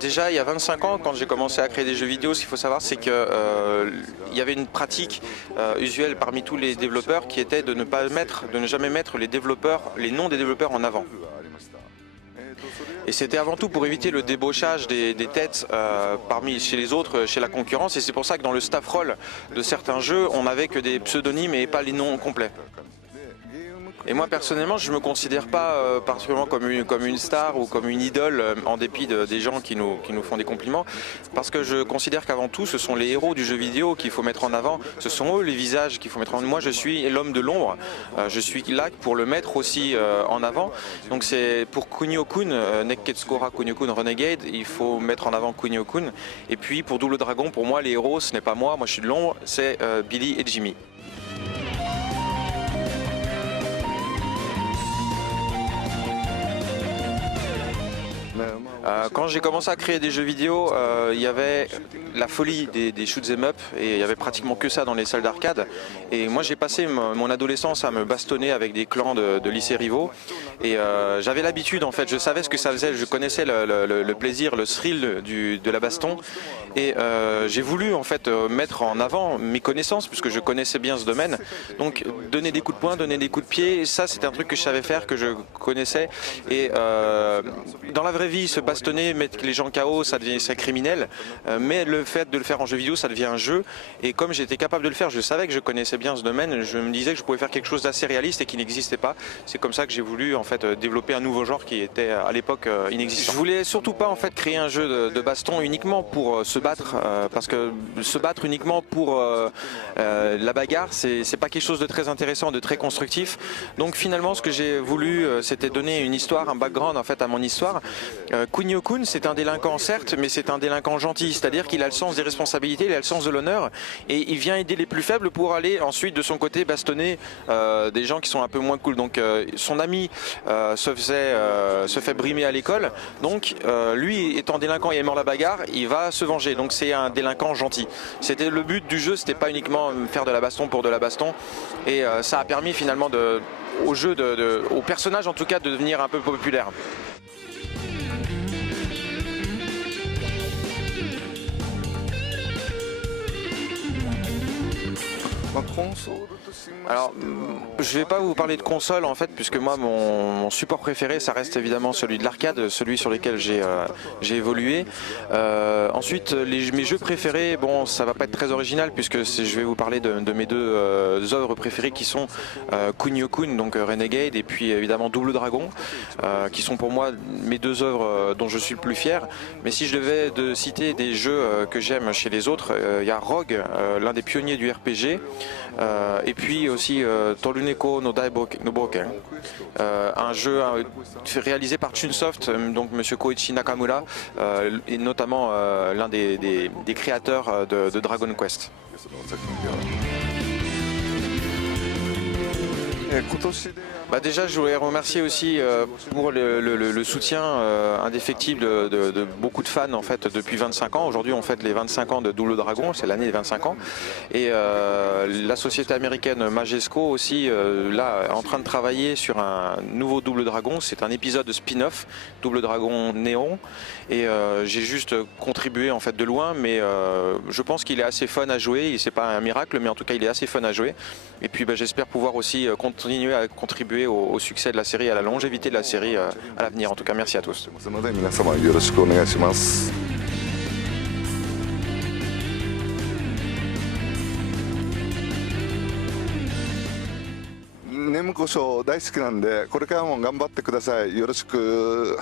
Déjà, il y a 25 ans, quand j'ai commencé à créer des jeux vidéo, ce qu'il faut savoir, c'est qu'il y avait une pratique usuelle parmi tous les développeurs qui était de ne jamais mettre les noms des développeurs en avant. Et c'était avant tout pour éviter le débauchage des têtes chez les autres, chez la concurrence. Et c'est pour ça que dans le staff roll de certains jeux, on n'avait que des pseudonymes et pas les noms complets. Et moi personnellement, je ne me considère pas particulièrement comme une star ou comme une idole en dépit des gens qui nous font des compliments, parce que je considère qu'avant tout, ce sont les héros du jeu vidéo qu'il faut mettre en avant, ce sont eux les visages qu'il faut mettre en avant. Moi, je suis l'homme de l'ombre, je suis là pour le mettre aussi en avant. Donc c'est pour Kunio-kun, Nekketsukora Kunio-kun Renegade, il faut mettre en avant Kunio-kun. Et puis pour Double Dragon, pour moi, les héros, ce n'est pas moi je suis de l'ombre, c'est Billy et Jimmy. Quand j'ai commencé à créer des jeux vidéo, il y avait la folie des shoot'em up et il y avait pratiquement que ça dans les salles d'arcade. Et moi j'ai passé mon adolescence à me bastonner avec des clans de lycées rivaux et j'avais l'habitude en fait, je savais ce que ça faisait, je connaissais le plaisir, le thrill de la baston et j'ai voulu en fait mettre en avant mes connaissances puisque je connaissais bien ce domaine. Donc donner des coups de poing, donner des coups de pied, ça c'était un truc que je savais faire, que je connaissais et dans la vraie vie se bastonner, mettre les gens KO, ça devient criminel, mais le fait de le faire en jeu vidéo, ça devient un jeu. Et comme j'étais capable de le faire, je savais que je connaissais bien ce domaine, je me disais que je pouvais faire quelque chose d'assez réaliste et qui n'existait pas. C'est comme ça que j'ai voulu en fait développer un nouveau genre qui était à l'époque inexistant. Je voulais surtout pas en fait créer un jeu de baston uniquement pour se battre, parce que se battre uniquement pour la bagarre, c'est pas quelque chose de très intéressant, de très constructif. Donc finalement, ce que j'ai voulu, c'était donner une histoire, un background en fait à mon histoire. Kunio-kun, c'est un délinquant certes, mais c'est un délinquant gentil, c'est-à-dire qu'il a le sens des responsabilités, il a le sens de l'honneur et il vient aider les plus faibles pour aller ensuite de son côté bastonner des gens qui sont un peu moins cool. Donc son ami se fait brimer à l'école, donc lui étant délinquant et aimant la bagarre, il va se venger, donc c'est un délinquant gentil. C'était le but du jeu, c'était pas uniquement faire de la baston pour de la baston et ça a permis finalement au personnage en tout cas de devenir un peu populaire. Alors, je ne vais pas vous parler de console en fait, puisque moi mon support préféré ça reste évidemment celui de l'arcade, celui sur lequel j'ai évolué. Ensuite, mes jeux préférés, bon ça va pas être très original puisque je vais vous parler de mes deux œuvres préférées qui sont Kunio-kun, donc Renegade, et puis évidemment Double Dragon, qui sont pour moi mes deux œuvres dont je suis le plus fier. Mais si je devais citer des jeux que j'aime chez les autres, il y a Rogue, l'un des pionniers du RPG. Et puis aussi Toruneko no Boken, un jeu réalisé par Chunsoft, donc monsieur Koichi Nakamura, et notamment l'un des créateurs de Dragon Quest. Déjà je voulais remercier aussi pour le soutien indéfectible de beaucoup de fans en fait depuis 25 ans. Aujourd'hui on fête les 25 ans de Double Dragon, c'est l'année des 25 ans. Et la société américaine Majesco aussi là en train de travailler sur un nouveau Double Dragon. C'est un épisode spin-off, Double Dragon Néon. Et j'ai juste contribué en fait de loin, mais je pense qu'il est assez fun à jouer. C'est pas un miracle, mais en tout cas il est assez fun à jouer. Et puis j'espère pouvoir aussi continuer à contribuer au succès de la série, à la longévité de la série à l'avenir. En tout cas, merci à tous. ネムコショー大好きなんでこれからも頑張ってください。よろしく。